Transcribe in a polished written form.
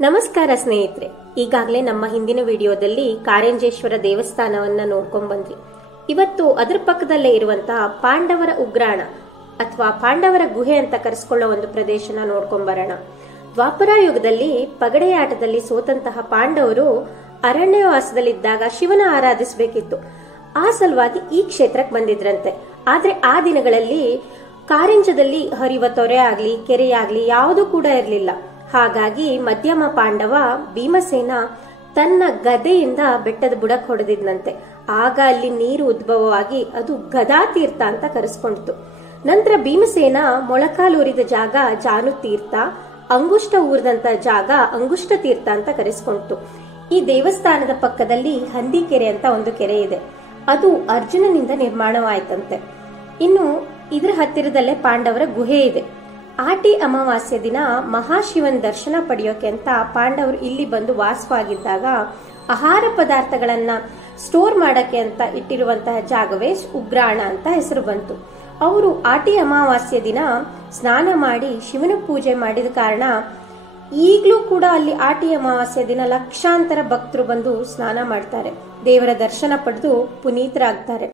ನಮಸ್ಕಾರ ಸ್ನೇಹಿತರೆ, ಈಗಾಗಲೇ ನಮ್ಮ ಹಿಂದಿನ ವಿಡಿಯೋದಲ್ಲಿ ಕಾರಂಜೇಶ್ವರ ದೇವಸ್ಥಾನವನ್ನ ನೋಡ್ಕೊಂಡ್ ಬಂದ್ವಿ. ಇವತ್ತು ಅದರ ಪಕ್ಕದಲ್ಲೇ ಇರುವಂತಹ ಪಾಂಡವರ ಉಗ್ರಾಣ ಅಥವಾ ಪಾಂಡವರ ಗುಹೆ ಅಂತ ಕರೆಸ್ಕೊಳ್ಳೋ ಒಂದು ಪ್ರದೇಶನ ನೋಡ್ಕೊಂಡ್ ಬರೋಣ. ದ್ವಾಪರ ಯುಗದಲ್ಲಿ ಪಗಡೆಯಾಟದಲ್ಲಿ ಸೋತಂತಹ ಪಾಂಡವರು ಅರಣ್ಯವಾಸದಲ್ಲಿದ್ದಾಗ ಶಿವನ ಆರಾಧಿಸಬೇಕಿತ್ತು. ಆ ಸಲುವಾಗಿ ಈ ಕ್ಷೇತ್ರಕ್ಕೆ ಬಂದಿದ್ರಂತೆ. ಆದ್ರೆ ಆ ದಿನಗಳಲ್ಲಿ ಕಾರಂಜದಲ್ಲಿ ಹರಿಯುವ ತೊರೆ ಆಗ್ಲಿ ಕೆರೆಯಾಗ್ಲಿ ಯಾವುದೂ ಕೂಡ ಇರಲಿಲ್ಲ. ಹಾಗಾಗಿ ಮಧ್ಯಮ ಪಾಂಡವ ಭೀಮಸೇನ ತನ್ನ ಗದೆಯಿಂದ ಬೆಟ್ಟದ ಬುಡಕ್ ಹೊಡೆದಿದ್ನಂತೆ. ಆಗ ಅಲ್ಲಿ ನೀರು ಉದ್ಭವವಾಗಿ ಅದು ಗದಾ ತೀರ್ಥ ಅಂತ ಕರೆಸ್ಕೊಂಡಿತು. ನಂತರ ಭೀಮಸೇನ ಮೊಳಕಾಲೂರಿದ ಜಾಗ ಜಾನು ತೀರ್ಥ, ಅಂಗುಷ್ಟ ಊರಿದಂತ ಜಾಗ ಅಂಗುಷ್ಟ ತೀರ್ಥ ಅಂತ ಕರೆಸ್ಕೊಂಡಿತು. ಈ ದೇವಸ್ಥಾನದ ಪಕ್ಕದಲ್ಲಿ ಹಂದಿಕೆರೆ ಅಂತ ಒಂದು ಕೆರೆ ಇದೆ. ಅದು ಅರ್ಜುನನಿಂದ ನಿರ್ಮಾಣವಾಯ್ತಂತೆ. ಇನ್ನು ಇದರ ಹತ್ತಿರದಲ್ಲೇ ಪಾಂಡವರ ಗುಹೆ ಇದೆ. ಆಟಿ ಅಮಾವಾಸ್ಯ ದಿನ ಮಹಾಶಿವನ್ ದರ್ಶನ ಪಡೆಯೋಕೆ ಅಂತ ಪಾಂಡವರು ಇಲ್ಲಿ ಬಂದು ವಾಸವಾಗಿದ್ದಾಗ ಆಹಾರ ಪದಾರ್ಥಗಳನ್ನ ಸ್ಟೋರ್ ಮಾಡಕ್ಕೆ ಅಂತ ಇಟ್ಟಿರುವಂತಹ ಜಾಗವೇ ಉಗ್ರಾಣ ಅಂತ ಹೆಸರು ಬಂತು. ಅವರು ಆಟಿ ಅಮಾವಾಸ್ಯ ದಿನ ಸ್ನಾನ ಮಾಡಿ ಶಿವನ ಪೂಜೆ ಮಾಡಿದ ಕಾರಣ ಈಗಲೂ ಕೂಡ ಅಲ್ಲಿ ಆಟಿ ಅಮಾವಾಸ್ಯ ದಿನ ಲಕ್ಷಾಂತರ ಭಕ್ತರು ಬಂದು ಸ್ನಾನ ಮಾಡ್ತಾರೆ, ದೇವರ ದರ್ಶನ ಪಡೆದು ಪುನೀತರಾಗ್ತಾರೆ.